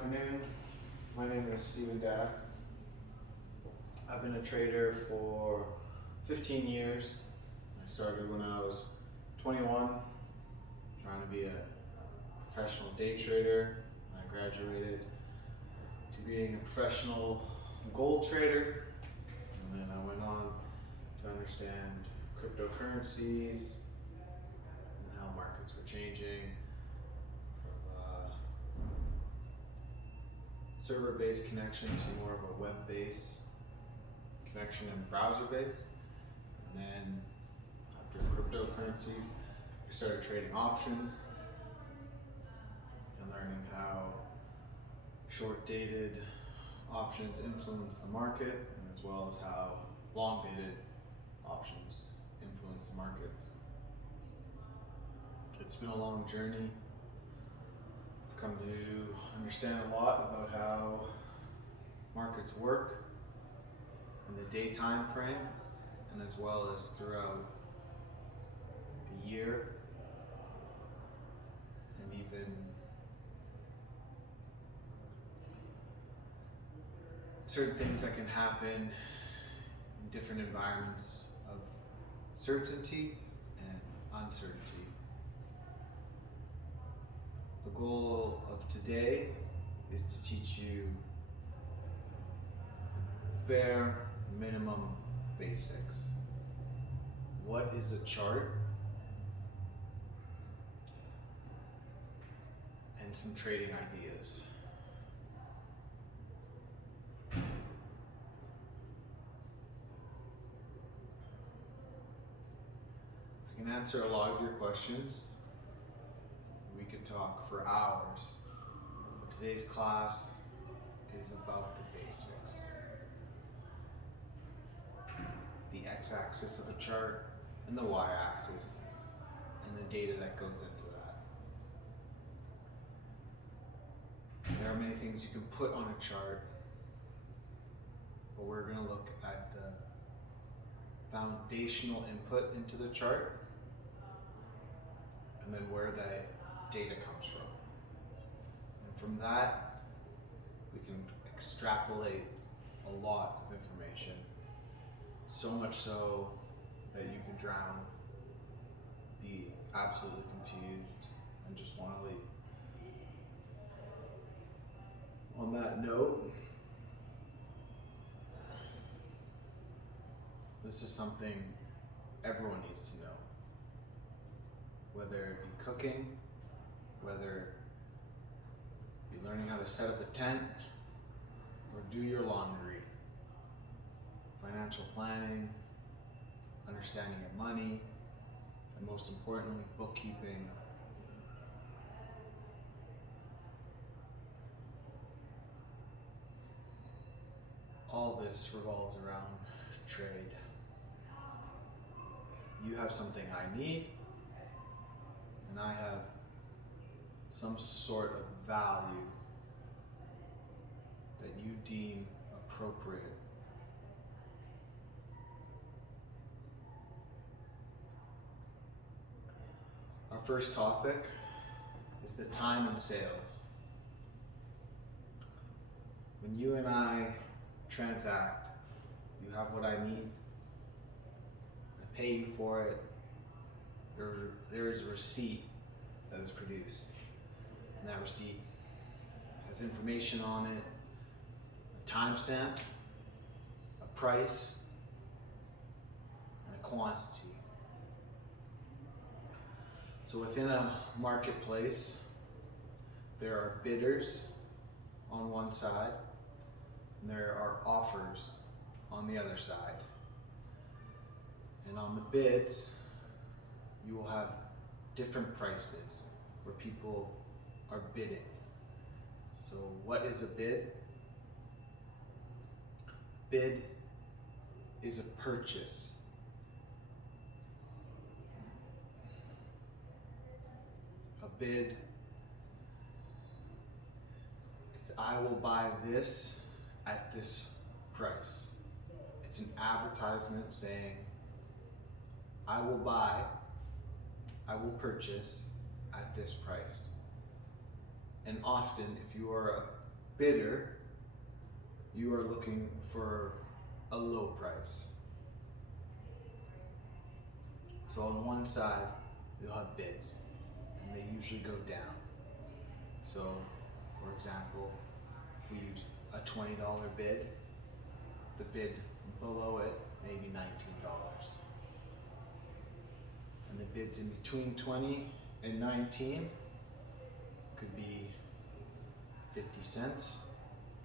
afternoon. My name is Stephen Dack. I've been a trader for 15 years. I started when I was 21, trying to be a professional day trader. I graduated to being a professional gold trader, and then I went on to understand cryptocurrencies and how markets were changing from server-based connection to more of a web-based connection and browser-based. And then after cryptocurrencies, we started trading options and learning how short-dated options influence the market, as well as how long-dated options influence the markets. It's been a long journey. I've come to understand a lot about how markets work in the day time frame, and as well as throughout the year, and even certain things that can happen in different environments of certainty and uncertainty. The goal of today is to teach you the bare minimum basics. What is a chart? And some trading ideas. I can answer a lot of your questions. We could talk for hours. But today's class is about the basics. The x-axis of a chart and the y-axis and the data that goes into that. There are many things you can put on a chart, but we're going to look at the foundational input into the chart and then where the data comes from. And from that, we can extrapolate a lot of information. So much so that you could drown, be absolutely confused, and just want to leave. On that note, this is something everyone needs to know. Whether it be cooking, whether you're learning how to set up a tent, or do your laundry, financial planning, understanding your money, and most importantly, bookkeeping. All this revolves around trade. You have something I need, and I have some sort of value that you deem appropriate. Our first topic is the time and sales. When you and I transact, you have what I need, I pay you for it, there is a receipt that is produced, and that receipt has information on it, a timestamp, a price, and a quantity. So within a marketplace, there are bidders on one side, and there are offers on the other side. And on the bids, you will have different prices where people are bidding. So what is a bid? Bid is a purchase. A bid is I will buy this at this price. It's an advertisement saying I will buy, I will purchase at this price. And often, if you are bidder, you are looking for a low price. So on one side, you'll have bids, and they usually go down. So, for example, if we use a $20 bid, the bid below it may be $19. And the bids in between 20 and 19 could be 50 cents,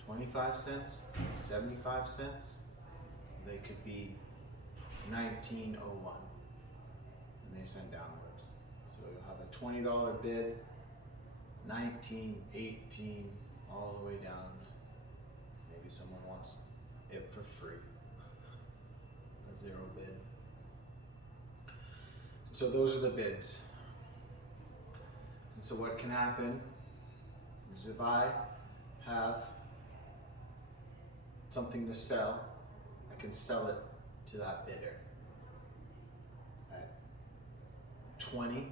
25 cents, 75 cents. They could be 19.01, and they ascend downwards. So you'll have a $20 bid, 19, 18, all the way down. Maybe someone wants it for free, a zero bid. So those are the bids. And so what can happen is if I have something to sell, I can sell it to that bidder at 20.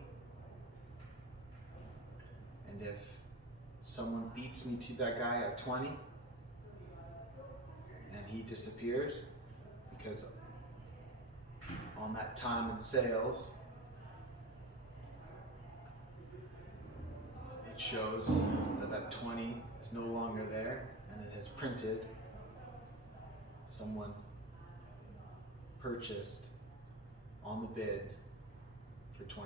And if someone beats me to that guy at 20 and he disappears, because on that time in sales, it shows that that 20 is no longer there, and it has printed someone purchased on the bid for $20.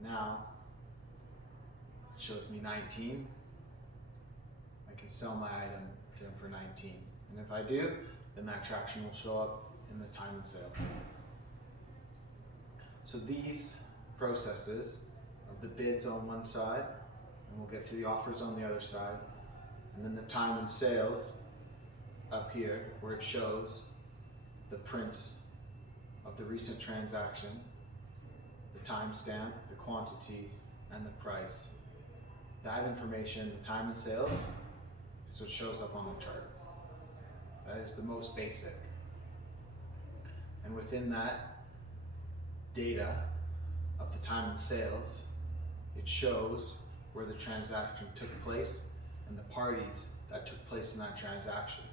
Now it shows me 19. I can sell my item to him for 19, and if I do, then that traction will show up in the time and sales. So these processes of the bids on one side, and we'll get to the offers on the other side, and then the time and sales up here where it shows the prints of the recent transaction, the timestamp, the quantity, and the price. That information, the time and sales, is what shows up on the chart. That is the most basic. And within that data of the time and sales, it shows where the transaction took place and the parties that took place in that transaction.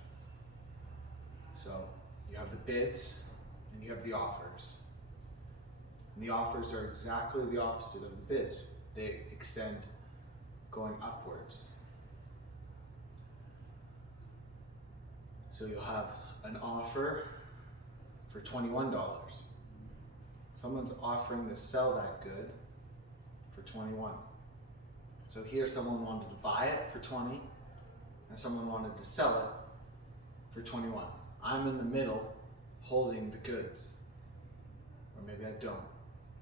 So you have the bids and you have the offers. And the offers are exactly the opposite of the bids. They extend going upwards. So you'll have an offer for $21. Someone's offering to sell that good for 21. So here someone wanted to buy it for 20 and someone wanted to sell it for 21. I'm in the middle holding the goods. Or maybe I don't.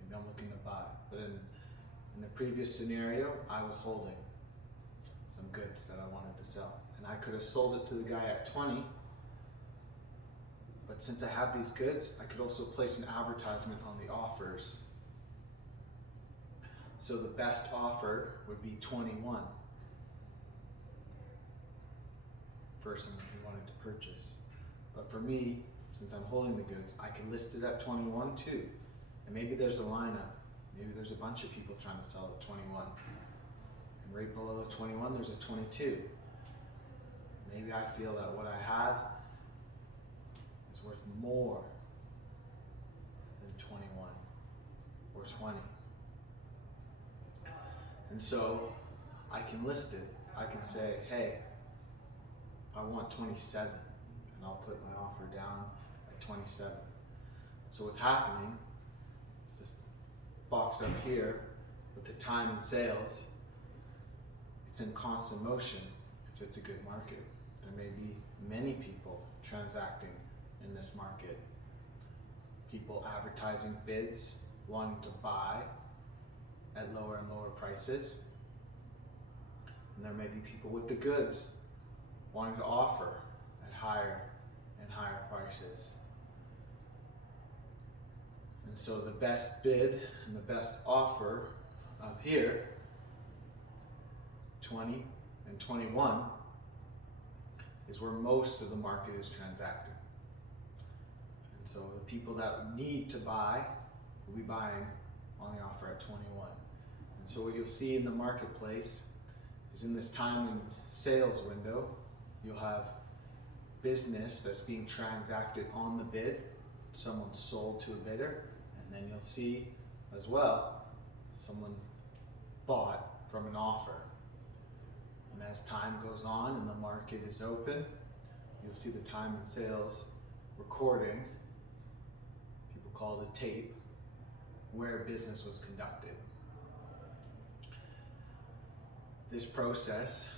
Maybe I'm looking to buy. But in the previous scenario, I was holding some goods that I wanted to sell. And I could have sold it to the guy at 20, but since I have these goods, I could also place an advertisement on the offers. So the best offer would be 21 for someone who wanted to purchase. But for me, since I'm holding the goods, I can list it at 21 too. And maybe there's a lineup. Maybe there's a bunch of people trying to sell at 21. And right below the 21, there's a 22. Maybe I feel that what I have is worth more than 21 or 20. And so I can list it. I can say, hey, I want 27, and I'll put my offer down at 27. So what's happening is this box up here with the time and sales, it's in constant motion if it's a good market. There may be many people transacting in this market. People advertising bids, wanting to buy at lower and lower prices. And there may be people with the goods wanting to offer at higher and higher prices. And so the best bid and the best offer up here, 20 and 21, is where most of the market is transacting. And so the people that need to buy will be buying on the offer at 21. And so what you'll see in the marketplace is in this time and sales window, you'll have business that's being transacted on the bid. Someone sold to a bidder, and then you'll see as well someone bought from an offer. And as time goes on and the market is open, you'll see the time and sales recording, people call it a tape, where business was conducted. This process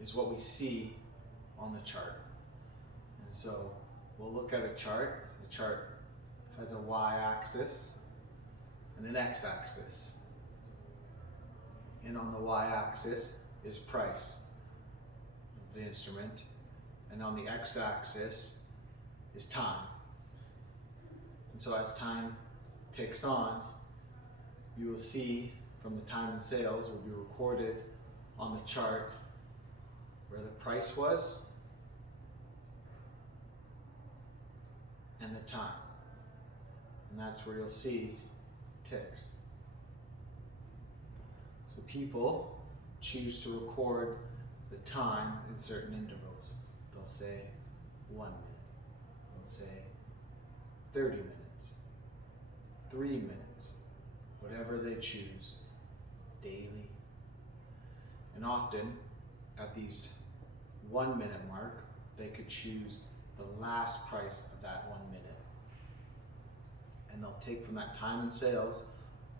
is what we see on the chart. And so we'll look at a chart. The chart has a y-axis and an x-axis. And on the y-axis is price of the instrument, and on the x-axis is time. And so as time ticks on, you will see from the time and sales will be recorded on the chart where the price was and the time. And that's where you'll see ticks. So people choose to record the time in certain intervals. They'll say 1 minute, they'll say 30 minutes, 3 minutes, whatever they choose, daily. And often at these 1 minute mark, they could choose the last price of that 1 minute. And they'll take from that time and sales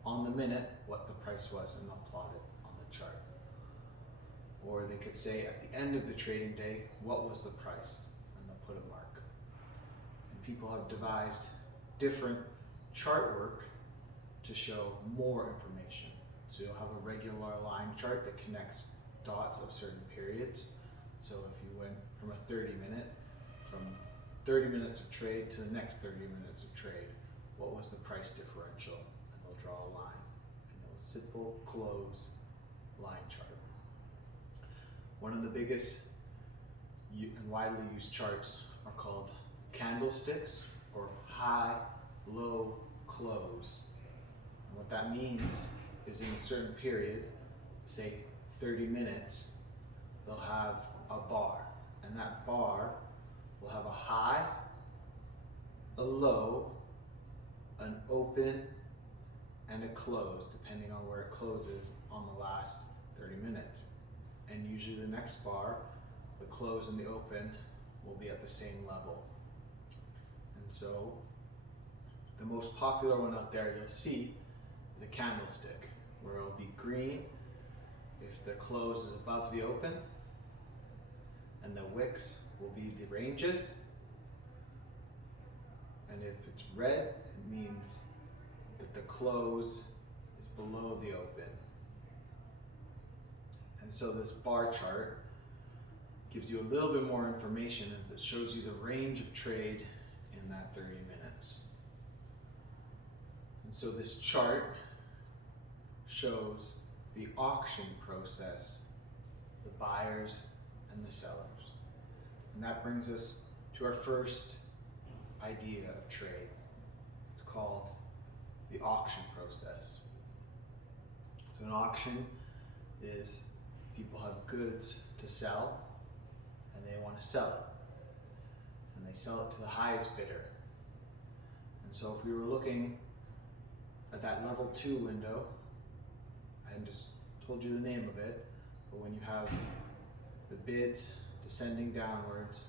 on the minute what the price was, and they'll plot it on the chart. Or they could say at the end of the trading day, what was the price? And they'll put a mark. And people have devised different chart work to show more information. So you'll have a regular line chart that connects dots of certain periods. So if you went from a 30 minutes of trade to the next 30 minutes of trade, what was the price differential? And they'll draw a line. And they'll simple close line chart. One of the biggest and widely used charts are called candlesticks, or high, low, close. And what that means is in a certain period, say 30 minutes, they'll have a bar. And that bar will have a high, a low, an open, and a close, depending on where it closes on the last 30 minutes. And usually the next bar, the close and the open, will be at the same level. And so the most popular one out there you'll see is a candlestick, where it'll be green if the close is above the open, and the wicks will be the ranges. And if it's red, it means that the close is below the open. And so this bar chart gives you a little bit more information as it shows you the range of trade in that 30 minutes. And so this chart shows the auction process, the buyers and the sellers. And that brings us to our first idea of trade. It's called the auction process. So an auction is people have goods to sell and they want to sell it. And they sell it to the highest bidder. And so if we were looking at that level 2 window, I hadn't just told you the name of it, but when you have the bids descending downwards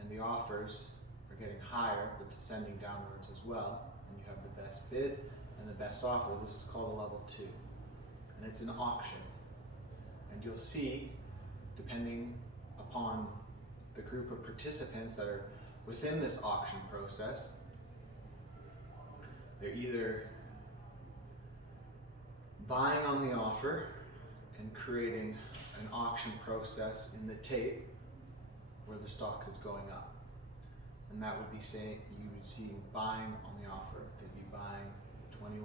and the offers are getting higher but descending downwards as well, and you have the best bid and the best offer, this is called a level 2. And it's an auction. And you'll see, depending upon the group of participants that are within this auction process, they're either buying on the offer and creating an auction process in the tape where the stock is going up. And that would be saying you would see buying on the offer. They'd be buying 21s,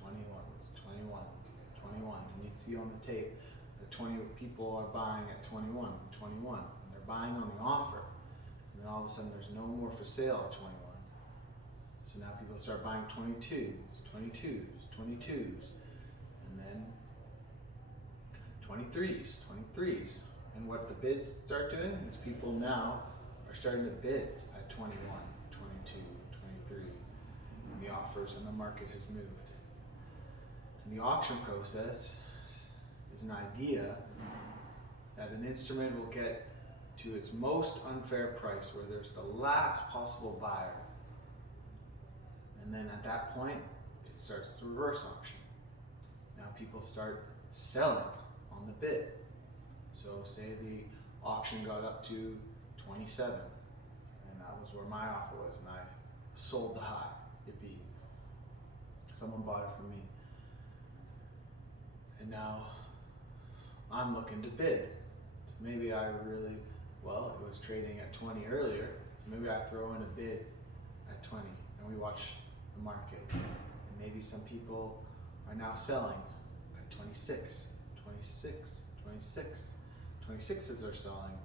21s, 21s, 21s. And you'd see on the tape that 20 people are buying at 21, 21. And they're buying on the offer. And then all of a sudden there's no more for sale at 21. So now people start buying 22s, 22s, 22s. And then 23s, 23s. And what the bids start doing is people now are starting to bid at 21, 22, 23. And the offers and the market has moved. And the auction process is an idea that an instrument will get to its most unfair price, where there's the last possible buyer. And then at that point, it starts the reverse auction. Now people start selling on the bid. So say the auction got up to 27, and that was where my offer was, and I sold the high. Yippee. Someone bought it from me. And now I'm looking to bid. So maybe I really, well, it was trading at 20 earlier, so maybe I throw in a bid at 20, and we watch the market. And maybe some people are now selling at 26, 26, 26. 26s are selling,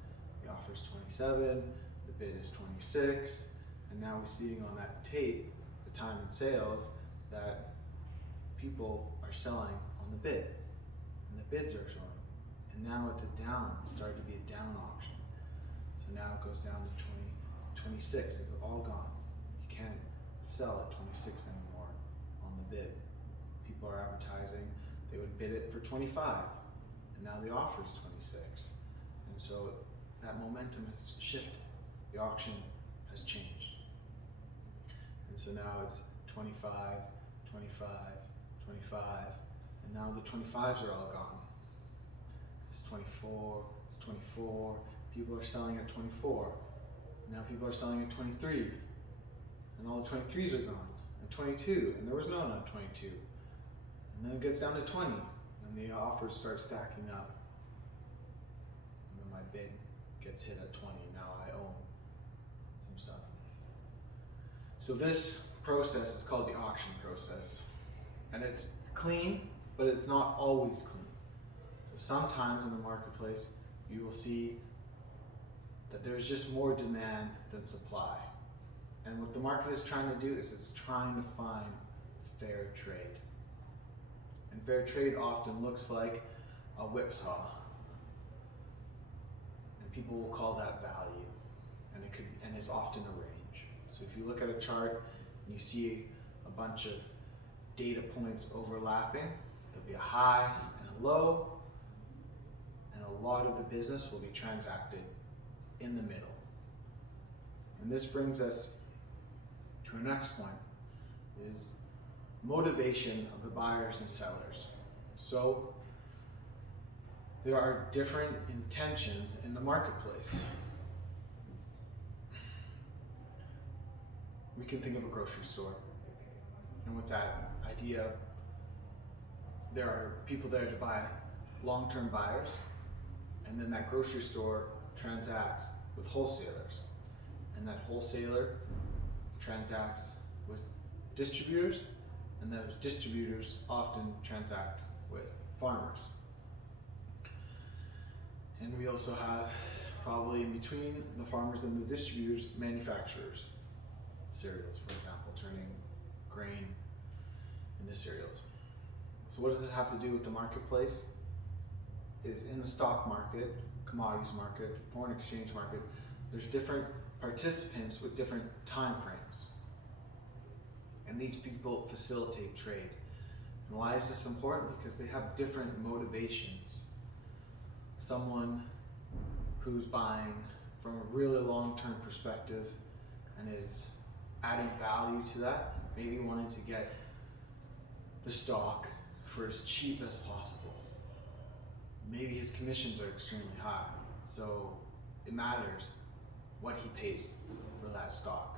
the offer is 27, the bid is 26, and now we're seeing on that tape, the time in sales, that people are selling on the bid, and the bids are showing. And now it's starting to be a down auction. So now it goes down to 20, 26 is all gone. You can't sell at 26 anymore on the bid. People are advertising, they would bid it for 25. And now the offer is 26. And so that momentum has shifted. The auction has changed. And so now it's 25, 25, 25, and now the 25s are all gone. It's 24, it's 24, people are selling at 24. Now people are selling at 23, and all the 23s are gone, and 22, and there was no one at 22. And then it gets down to 20, and the offers start stacking up. And then my bid gets hit at 20, now I own some stuff. So this process is called the auction process. And it's clean, but it's not always clean. So sometimes in the marketplace, you will see that there's just more demand than supply. And what the market is trying to do is it's trying to find fair trade. And fair trade often looks like a whipsaw. And people will call that value. And it's often a range. So if you look at a chart and you see a bunch of data points overlapping, there'll be a high and a low, and a lot of the business will be transacted in the middle. And this brings us to our next point, is motivation of the buyers and sellers. So there are different intentions in the marketplace. We can think of a grocery store. And with that idea, there are people there to buy, long-term buyers, and then that grocery store transacts with wholesalers. And that wholesaler transacts with distributors, and those distributors often transact with farmers. And we also have, probably in between the farmers and the distributors, manufacturers. Cereals, for example, turning grain into cereals. So what does this have to do with the marketplace? Is in the stock market, commodities market, foreign exchange market, there's different participants with different time frames. And these people facilitate trade. And why is this important? Because they have different motivations. Someone who's buying from a really long-term perspective and is adding value to that, maybe wanting to get the stock for as cheap as possible. Maybe his commissions are extremely high, so it matters what he pays for that stock.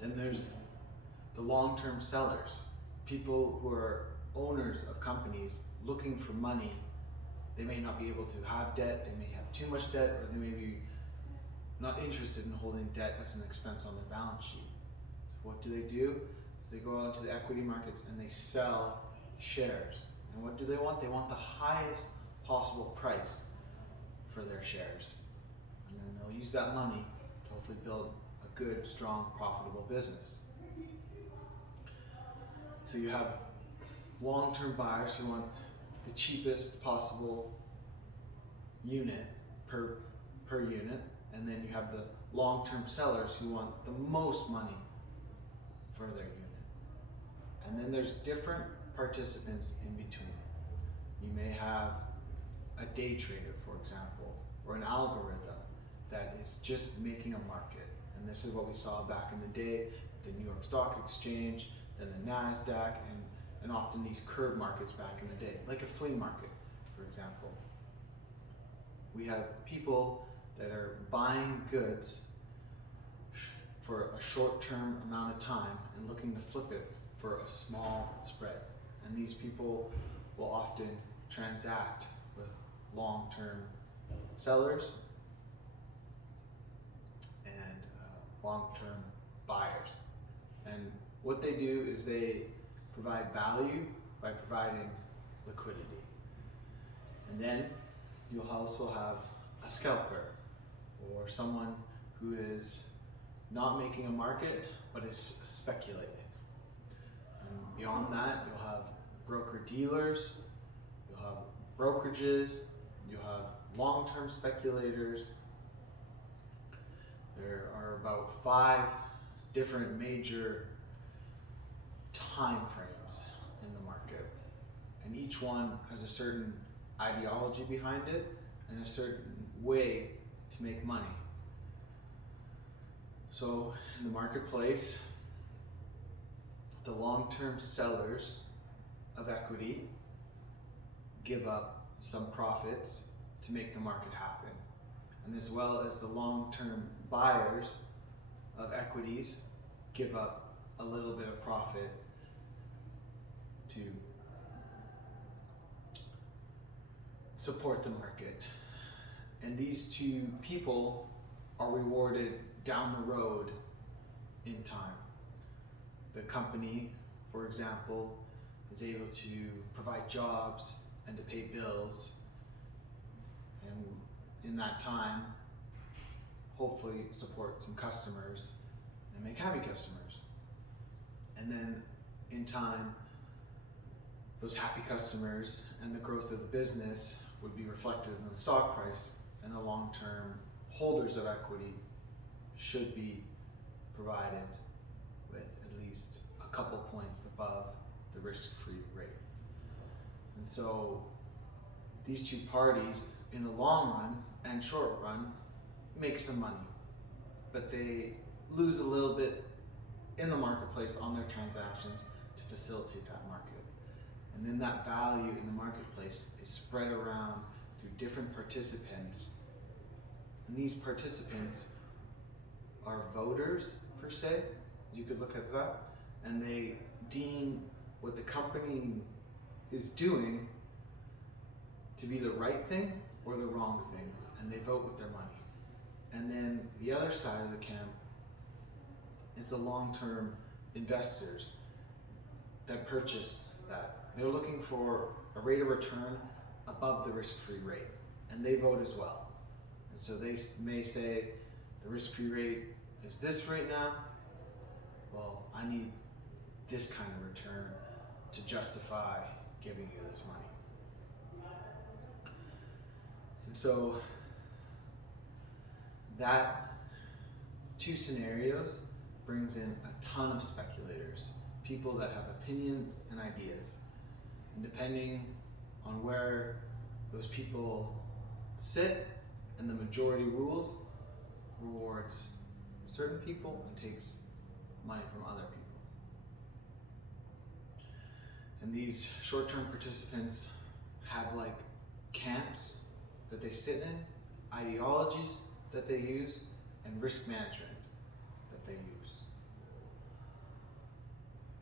Then there's the long-term sellers, people who are owners of companies looking for money. They may not be able to have debt, they may have too much debt, or they may be not interested in holding debt as an expense on their balance sheet. So what do? Is they go out to the equity markets and they sell shares. And what do they want? They want the highest possible price for their shares. And then they'll use that money to hopefully build a good, strong, profitable business. So you have long-term buyers who want the cheapest possible unit per unit, and then you have the long-term sellers who want the most money for their unit. And then there's different participants in between. You may have a day trader, for example, or an algorithm that is just making a market. And this is what we saw back in the day, the New York Stock Exchange, then the NASDAQ, and often these curve markets back in the day, like a flea market, for example. We have people that are buying goods for a short-term amount of time and looking to flip it for a small spread. And these people will often transact with long-term sellers and long-term buyers. And what they do is they provide value by providing liquidity. And then you'll also have a scalper, or someone who is not making a market but is speculating. And beyond that, you'll have broker-dealers, you'll have brokerages, you'll have long-term speculators. There are about 5 different major time frames in the market, and each one has a certain ideology behind it and a certain way to make money. So in the marketplace, the long-term sellers of equity give up some profits to make the market happen, and as well as the long-term buyers of equities give up a little bit of profit to support the market. And these two people are rewarded down the road in time. The company, for example, is able to provide jobs and to pay bills, and in that time, hopefully support some customers and make happy customers. And then in time, those happy customers and the growth of the business would be reflected in the stock price, and the long-term holders of equity should be provided with at least a couple points above the risk-free rate. And so these two parties, in the long run and short run, make some money, but they lose a little bit in the marketplace on their transactions to facilitate that market. And then that value in the marketplace is spread around through different participants. And these participants are voters, per se, you could look at that, and they deem what the company is doing to be the right thing or the wrong thing, and they vote with their money. And then the other side of the camp is the long-term investors that purchase that. They're looking for a rate of return above the risk-free rate, and they vote as well. And so they may say, the risk-free rate is this right now. Well, I need this kind of return to justify giving you this money. And so that two scenarios brings in a ton of speculators, people that have opinions and ideas. And depending on where those people sit and the majority rules, rewards certain people and takes money from other people. And these short-term participants have like camps that they sit in, ideologies that they use, and risk management that they use.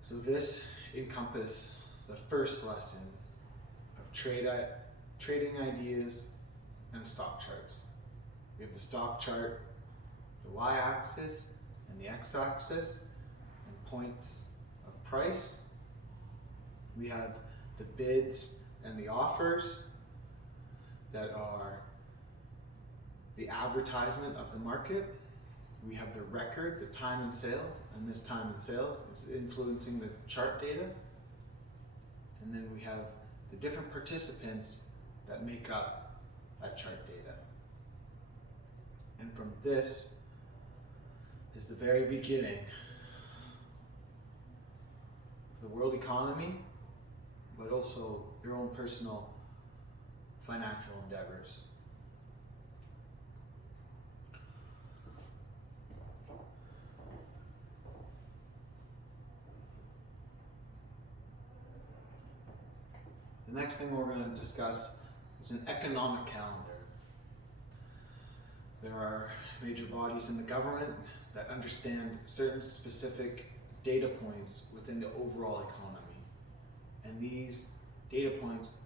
So this encompasses the first lesson of trading ideas and stock charts. We have the stock chart, the y-axis and the x-axis, and points of price. We have the bids and the offers that are the advertisement of the market. We have the record, the time in sales, and this time in sales is influencing the chart data. And then we have the different participants that make up that chart data. And from this is the very beginning of the world economy, but also your own personal financial endeavors. The next thing we're going to discuss is an economic calendar. There are major bodies in the government that understand certain specific data points within the overall economy. And these data points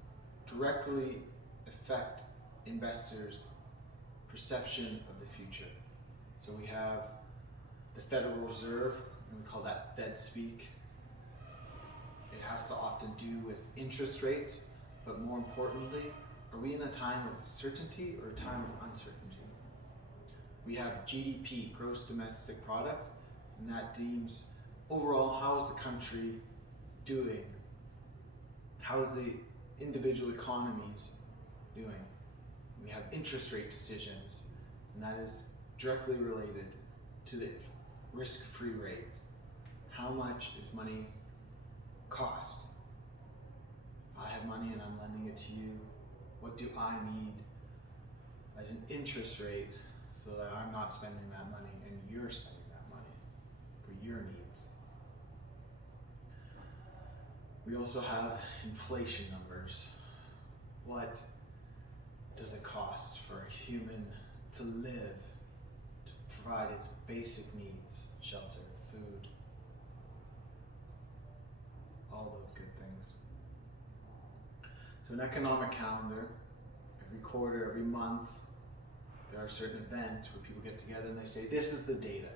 directly affect investors' perception of the future. So we have the Federal Reserve, and we call that Fed Speak. It has to often do with interest rates, but more importantly, are we in a time of certainty or a time of uncertainty? We have GDP, gross domestic product, and that deems overall how is the country doing? How is the individual economies doing? We have interest rate decisions, and that is directly related to the risk-free rate. How much is money cost? If I have money and I'm lending it to you, what do I need as an interest rate so that I'm not spending that money and you're spending that money for your needs? We also have inflation numbers. What does it cost for a human to live, to provide its basic needs, shelter, food, all those good things? So an economic calendar, every quarter, every month, there are certain events where people get together and they say, this is the data.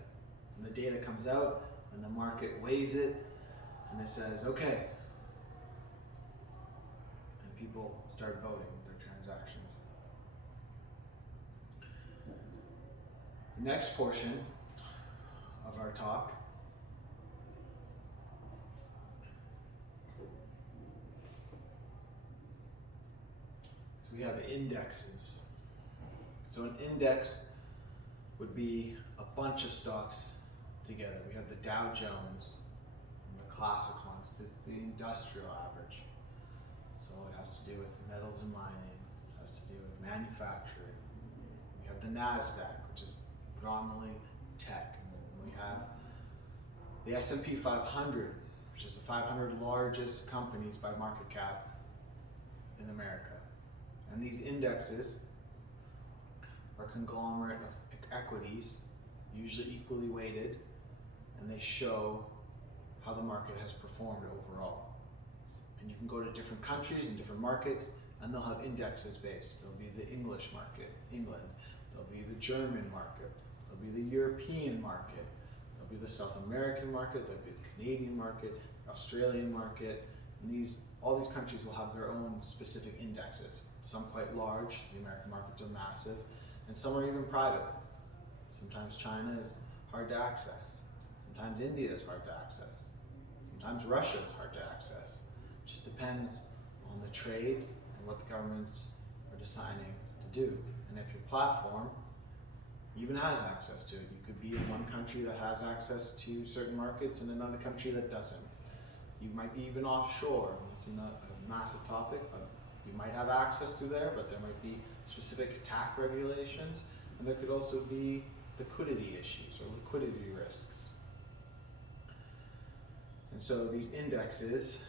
And the data comes out and the market weighs it and it says, okay. And people start voting with their transactions. The next portion of our talk so we have indexes. So an index would be a bunch of stocks together. We have the Dow Jones, and the classic ones, it's the industrial average. So it has to do with metals and mining, it has to do with manufacturing. We have the NASDAQ, which is predominantly tech. And we have the S&P 500, which is the 500 largest companies by market cap in America. And these indexes are a conglomerate of equities, usually equally weighted, and they show how the market has performed overall. And you can go to different countries and different markets, and they'll have indexes based. There'll be the English market, England. There'll be the German market. There'll be the European market. There'll be the South American market. There'll be the Canadian market, the Australian market. And all these countries will have their own specific indexes. Some quite large, the American markets are massive, and some are even private. Sometimes China is hard to access. Sometimes India is hard to access. Sometimes Russia is hard to access. It just depends on the trade and what the governments are deciding to do. And if your platform even has access to it, you could be in one country that has access to certain markets and another country that doesn't. You might be even offshore. It's a massive topic, but you might have access to there, but there might be specific tax regulations, and there could also be liquidity issues or liquidity risks. And so these indexes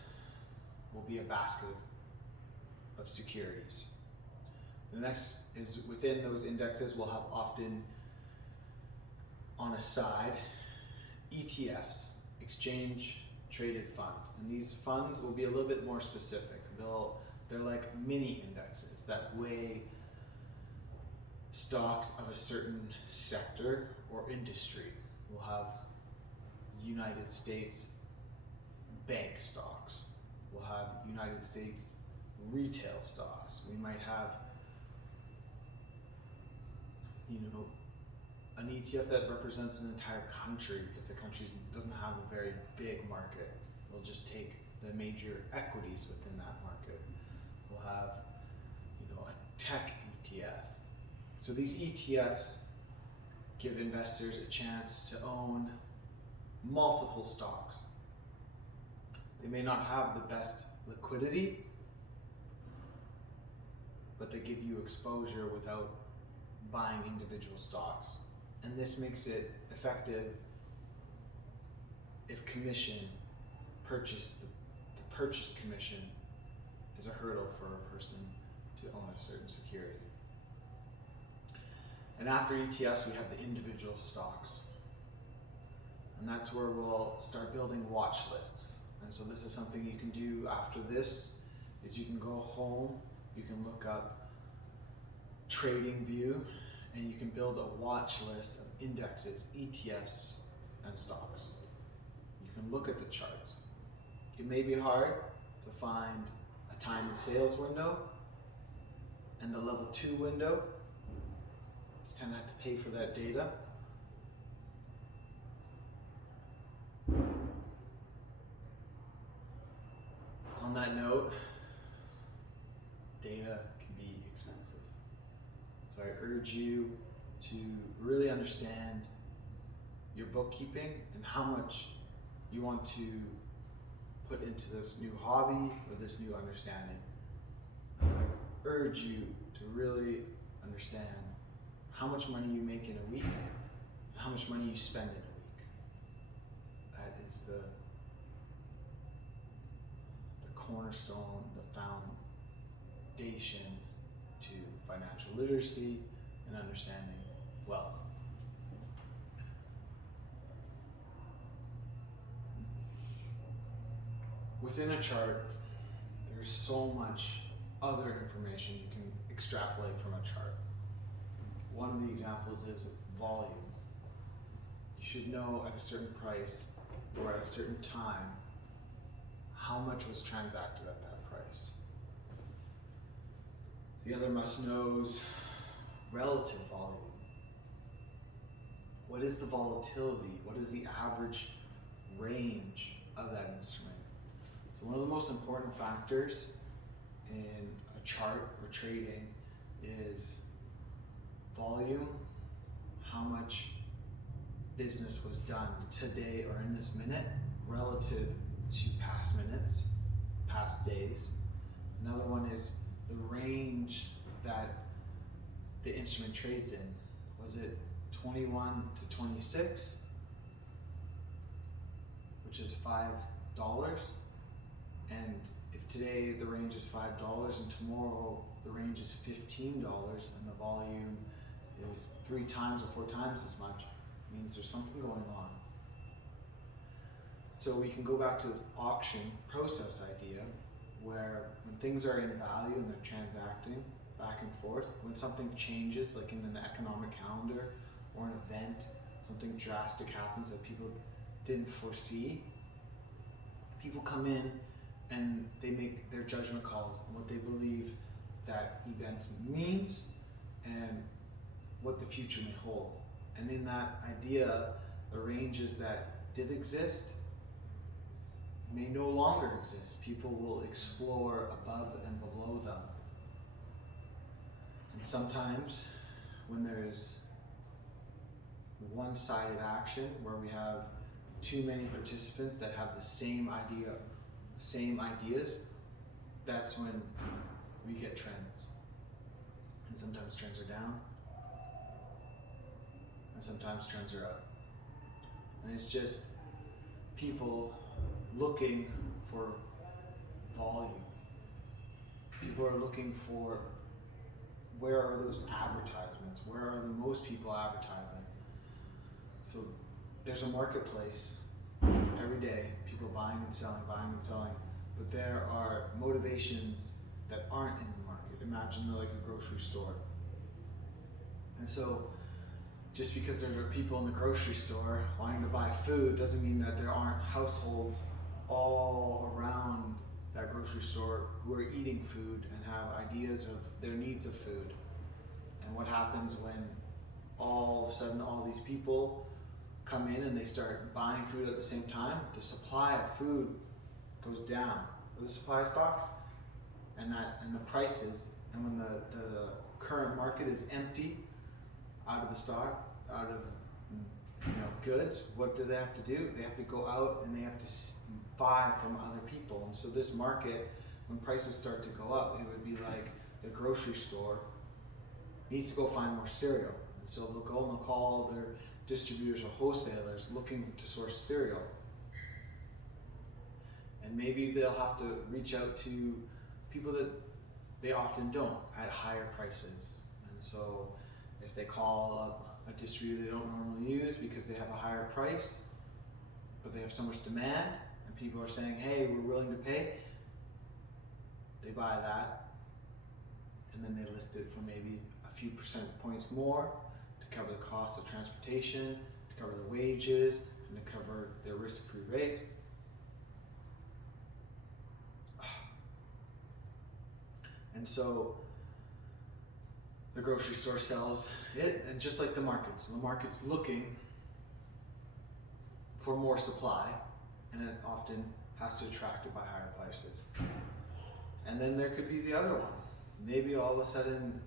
will be a basket of securities. The next is within those indexes, we'll have often on a side ETFs, exchange traded funds. And these funds will be a little bit more specific. They're like mini indexes that weigh stocks of a certain sector or industry. We'll have United States bank stocks. We'll have United States retail stocks. We might have, an ETF that represents an entire country if the country doesn't have a very big market. We'll just take the major equities within that market. we'll have, a tech ETF. So these ETFs give investors a chance to own multiple stocks. They may not have the best liquidity, but they give you exposure without buying individual stocks. And this makes it effective if the purchase commission is a hurdle for a person to own a certain security. And after ETFs, we have the individual stocks. And that's where we'll start building watch lists. And so this is something you can do after this, is you can go home, you can look up TradingView, and you can build a watch list of indexes, ETFs, and stocks. You can look at the charts. It may be hard to find a time and sales window and the level 2 window. You tend to have to pay for that data. On that note, data can be expensive. So I urge you to really understand your bookkeeping and how much you want to put into this new hobby or this new understanding. I urge you to really understand how much money you make in a week and how much money you spend in a week. That is the cornerstone, the foundation to financial literacy and understanding wealth. Within a chart, there's so much other information you can extrapolate from a chart. One of the examples is volume. You should know at a certain price or at a certain time how much was transacted at that price. The other must-knows relative volume. What is the volatility? What is the average range of that instrument? So one of the most important factors in a chart or trading is volume, how much business was done today or in this minute relative to past minutes, past days. Another one is the range that the instrument trades in. Was it 21 to 26, which is $5? And if today the range is $5 and tomorrow the range is $15 and the volume is 3 times or 4 times as much, it means there's something going on. So we can go back to this auction process idea where when things are in value and they're transacting back and forth, when something changes, like in an economic calendar or an event, something drastic happens that people didn't foresee, people come in and they make their judgment calls on what they believe that event means and what the future may hold. And in that idea, the ranges that did exist may no longer exist. People will explore above and below them. And sometimes when there's one-sided action where we have too many participants that have the same ideas, that's when we get trends. And sometimes trends are down, and sometimes trends are up. And it's just people looking for volume. People are looking for, where are those advertisements? Where are the most people advertising? So there's a marketplace every day, people buying and selling, but there are motivations that aren't in the market. Imagine they're like a grocery store. And so just because there are people in the grocery store wanting to buy food doesn't mean that there aren't households all around that grocery store who are eating food and have ideas of their needs of food. And what happens when all of a sudden all these people come in and they start buying food at the same time? The supply of food goes down, or the supply of stocks, and the prices, and when the current market is empty out of the stock, out of goods, what do they have to do? They have to go out and they have to buy from other people. And so this market, when prices start to go up, it would be like the grocery store needs to go find more cereal. And so they'll go and they'll call their distributors or wholesalers looking to source cereal. And maybe they'll have to reach out to people that they often don't at higher prices. And so if they call up a distributor they don't normally use because they have a higher price, but they have so much demand and people are saying, hey, we're willing to pay, they buy that, and then they list it for maybe a few percent points more to cover the cost of transportation, to cover the wages, and to cover their risk-free rate. And so the grocery store sells it, and just like the market's looking for more supply, and it often has to attract it by higher prices. And then there could be the other one. Maybe all of a sudden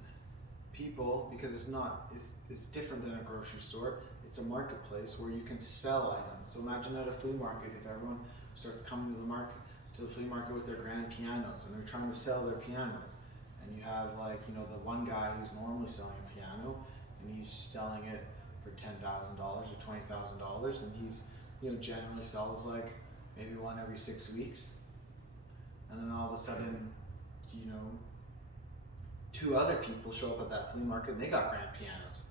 people, because it's different than a grocery store, it's a marketplace where you can sell items. So imagine at a flea market, if everyone starts coming to the flea market with their grand pianos, and they're trying to sell their pianos. And you have the one guy who's normally selling a piano, and he's selling it for $10,000 or $20,000, and he's generally sells like maybe one every 6 weeks. And then all of a sudden, two other people show up at that flea market and they got grand pianos.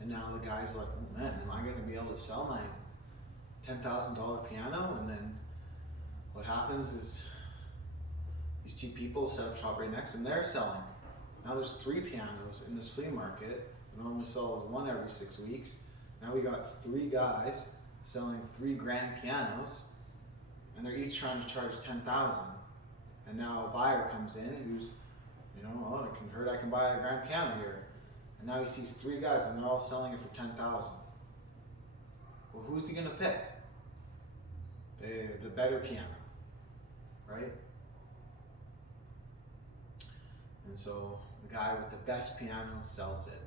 And now the guy's like, oh man, am I going to be able to sell my $10,000 piano? And then what happens is these two people set up shop right next and they're selling. Now there's 3 pianos in this flea market. It normally sells one every 6 weeks. Now we got 3 guys selling 3 grand pianos, and they're each trying to charge $10,000. And now a buyer comes in who's, oh, I can buy a grand piano here. And now he sees 3 guys and they're all selling it for $10,000. Well, who's he gonna pick? The better piano, right? And so the guy with the best piano sells it.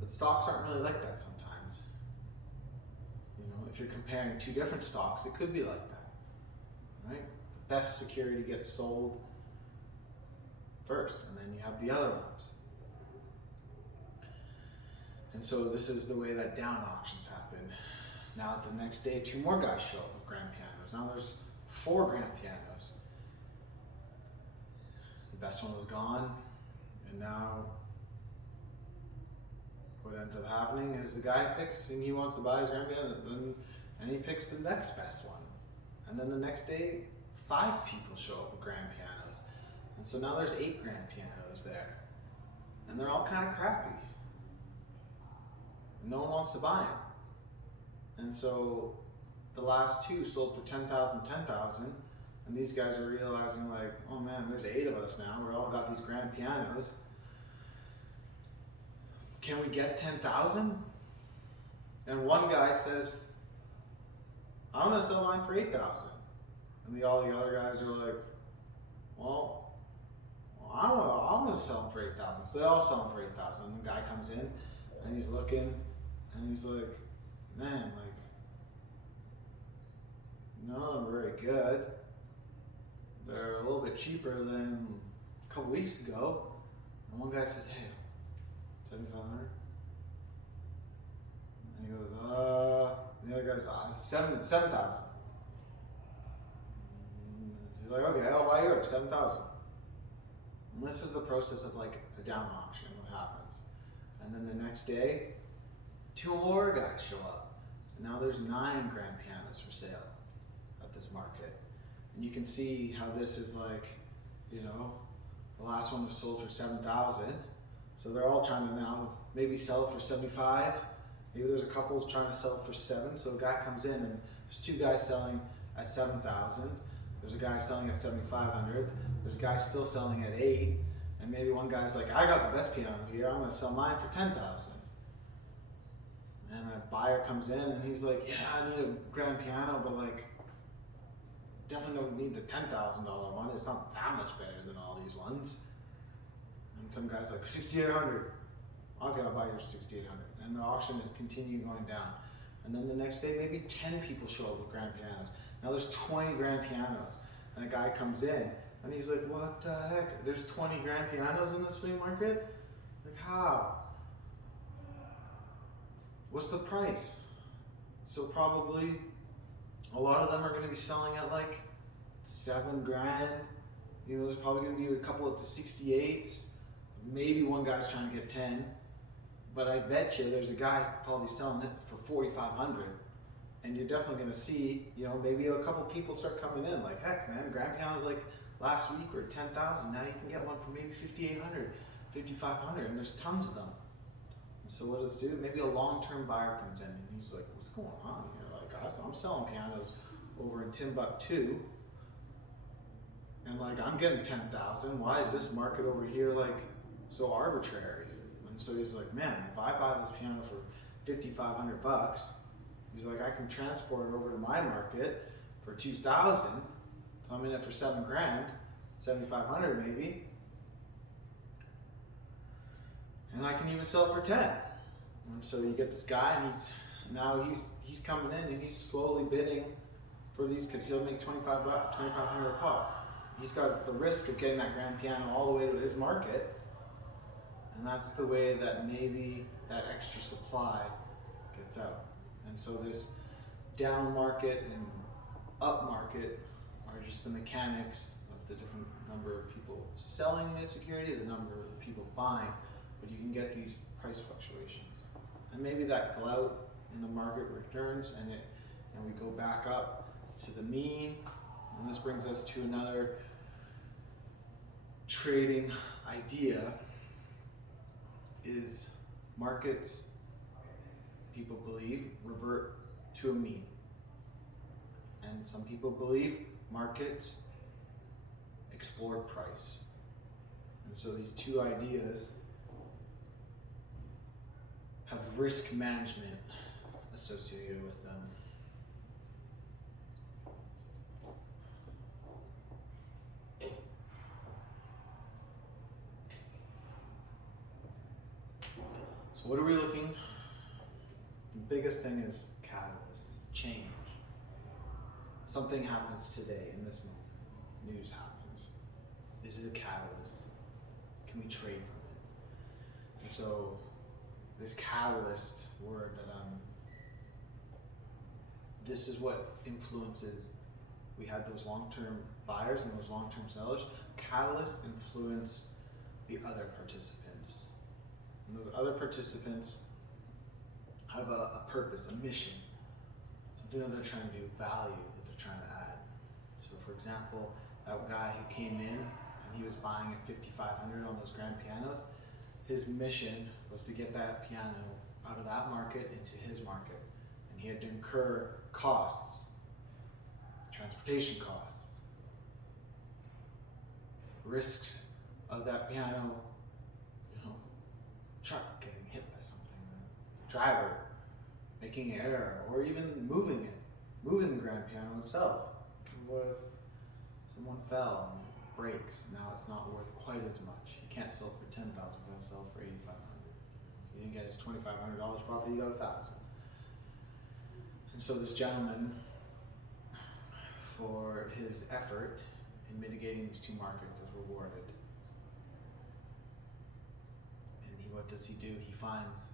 But stocks aren't really like that sometimes. If you're comparing 2 different stocks, it could be like that, right? The best security gets sold first, and then you have the other ones. And so this is the way that down auctions happen. Now the next day, 2 more guys show up with grand pianos. Now there's 4 grand pianos. The best one was gone, and now what ends up happening is the guy picks and he wants to buy his grand piano, and he picks the next best one. And then the next day, 5 people show up with grand pianos. And so now there's 8 grand pianos there. And they're all kind of crappy. No one wants to buy them. And so the last 2 sold for $10,000, and these guys are realizing like, oh man, there's 8 of us now. We all got these grand pianos. Can we get 10,000? And one guy says, I'm gonna sell mine for 8,000. And all the other guys are like, well, I'm gonna sell them for 8,000. So they all sell them for 8,000. And the guy comes in and he's looking and he's like, man, like, none of them are very good. They're a little bit cheaper than a couple weeks ago. And one guy says, hey, 7,500? And he goes, and the other guy's, 7,000. He's like, okay, I'll buy yours, 7,000. And this is the process of like a down auction, what happens. And then the next day, 2 more guys show up. And now there's 9 grand pianos for sale at this market. And you can see how this is like, the last one was sold for 7,000. So they're all trying to now maybe sell it for 75. Maybe there's a couple trying to sell it for 7. So a guy comes in and there's 2 guys selling at 7,000. There's a guy selling at 7,500. There's a guy still selling at 8. And maybe one guy's like, I got the best piano here. I'm gonna sell mine for 10,000. And a buyer comes in and he's like, yeah, I need a grand piano, but like definitely don't need the $10,000 one. It's not that much better than all these ones. And some guy's like, 6,800. Okay, I'll buy your 6,800. And the auction is continuing going down. And then the next day, maybe 10 people show up with grand pianos. Now there's 20 grand pianos. And a guy comes in and he's like, what the heck? There's 20 grand pianos in this flea market? Like, how? What's the price? So probably a lot of them are going to be selling at like 7 grand. You know, there's probably going to be a couple at the 68s. Maybe one guy's trying to get 10. But I bet you there's a guy probably selling it for 4,500. And you're definitely going to see, you know, maybe a couple people start coming in like, heck man, grand pianos like last week were 10,000. Now you can get one for maybe 5,800, 5,500, and there's tons of them. So what does it do? Maybe a long-term buyer comes in and he's like, what's going on here? Like, I'm selling pianos over in Timbuktu, and like I'm getting 10,000. Why is this market over here like so arbitrary? And so he's like, man, if I buy this piano for 5,500 bucks, he's like, I can transport it over to my market for 2,000. So I'm in it for 7 grand, 7,500 maybe. And I can even sell it for 10. And so you get this guy, and he's coming in and he's slowly bidding for these because he'll make 2,500 a pop. He's got the risk of getting that grand piano all the way to his market, and that's the way that maybe that extra supply gets out. And so this down market and up market are just the mechanics of the different number of people selling the security, the number of people buying. But you can get these price fluctuations, and maybe that glut in the market returns, and we go back up to the mean. And this brings us to another trading idea: is markets, people believe, revert to a mean, and some people believe markets explore price. And so these two ideas have risk management associated with them. So what are we looking? The biggest thing is catalysts, change. Something happens today in this moment. News happens. Is it a catalyst? Can we trade from it? And so this catalyst word that this is what influences. We had those long-term buyers and those long-term sellers. Catalysts influence the other participants. And those other participants have a purpose, a mission, something that they're trying to do, value that they're trying to add. So for example, that guy who came in and he was buying at 5,500 on those grand pianos, his mission was to get that piano out of that market into his market. And he had to incur costs, transportation costs, risks of that piano, truck getting hit by something, the driver making an error, or even moving the grand piano itself. What if someone fell and it breaks? Now it's not worth quite as much. You can't sell it for 10,000, you gotta sell it for 8,500. He didn't get his $2,500 profit, he got 1,000. And so this gentleman, for his effort in mitigating these two markets, is rewarded. And what does he do? He finds,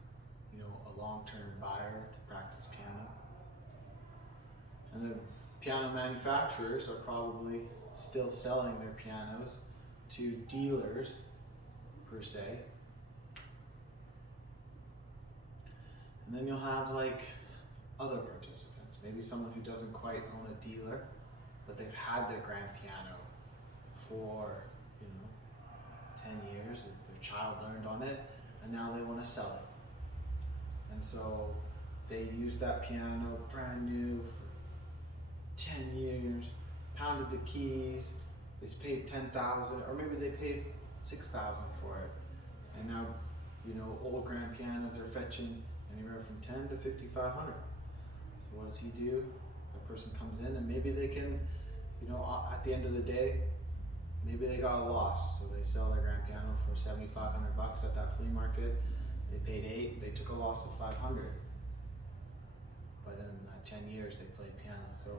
a long-term buyer to practice piano. And the piano manufacturers are probably still selling their pianos to dealers, per se. And then you'll have other participants, maybe someone who doesn't quite own a dealer, but they've had their grand piano for 10 years. It's their child learned on it, and now they want to sell it. And so they use that piano brand new for 10 years, pounded the keys, they paid 10,000, or maybe they paid 6,000 for it. And now, old grand pianos are fetching anywhere from 10 to 5,500. So what does he do? The person comes in and maybe they can at the end of the day, maybe they got a loss, so they sell their grand piano for $7,500 at that flea market. They paid $8, they took a loss of $500. But in 10 years, they played piano. So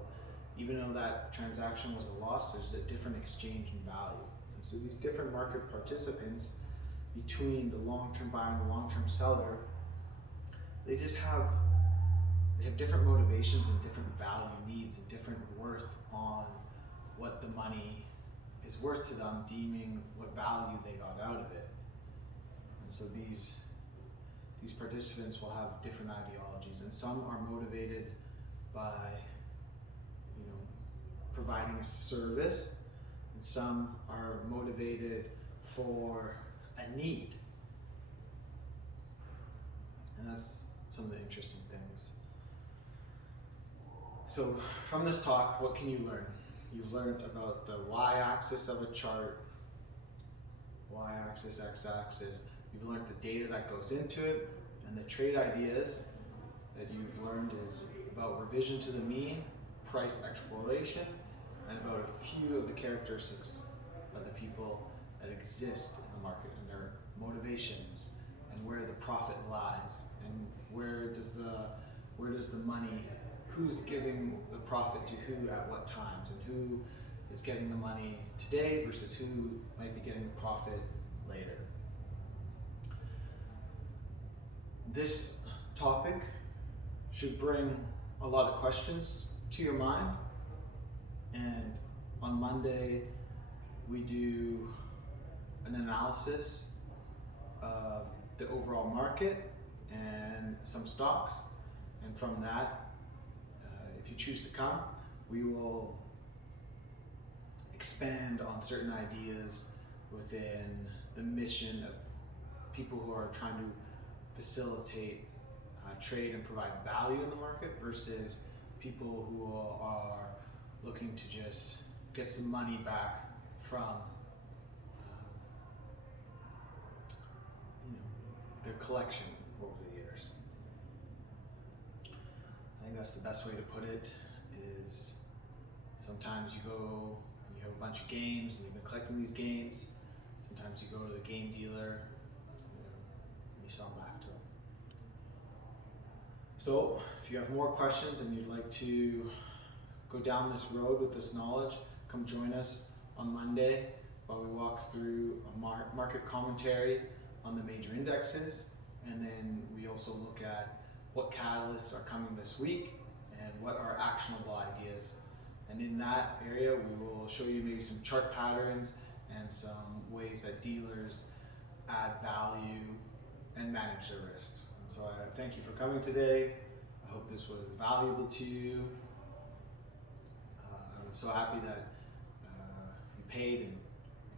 even though that transaction was a loss, there's a different exchange in value. And so these different market participants, between the long-term buyer and the long-term seller, they have different motivations and different value needs and different worth on what the money is worth to them, deeming what value they got out of it. And so these participants will have different ideologies, and some are motivated by providing a service, and some are motivated for a need. And that's some of the interesting things. So from this talk, what can you learn? You've learned about the y-axis of a chart, y-axis, x-axis. You've learned the data that goes into it, and the trade ideas that you've learned is about revision to the mean, price exploration, and about a few of the characteristics of the people that exist in the market and their motivations, and where the profit lies, and where does the money, who's giving the profit to who at what times, and who is getting the money today versus who might be getting the profit later. This topic should bring a lot of questions to your mind, and on Monday we do an analysis of the overall market and some stocks, and from that, if you choose to come, we will expand on certain ideas within the mission of people who are trying to facilitate trade and provide value in the market versus people who are looking to just get some money back from their collection over the years. I think that's the best way to put it. Is sometimes you go and you have a bunch of games and you've been collecting these games. Sometimes you go to the game dealer and you sell them back to them. So if you have more questions and you'd like to go down this road with this knowledge, come join us on Monday while we walk through a market commentary on the major indexes, and then we also look at what catalysts are coming this week and what are actionable ideas. And in that area, we will show you maybe some chart patterns and some ways that dealers add value and manage their risks. And so I thank you for coming today. I hope this was valuable to you. I was so happy that you paid and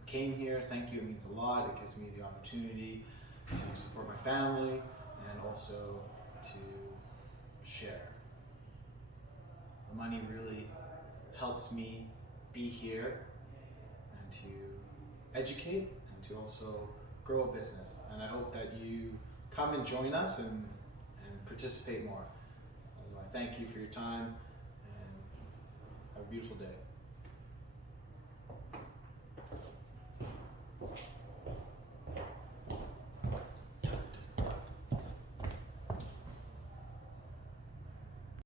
came here. Thank you, it means a lot. It gives me the opportunity to support my family and also to share. The money really helps me be here and to educate and to also grow a business. And I hope that you come and join us and participate more. I thank you for your time and have a beautiful day.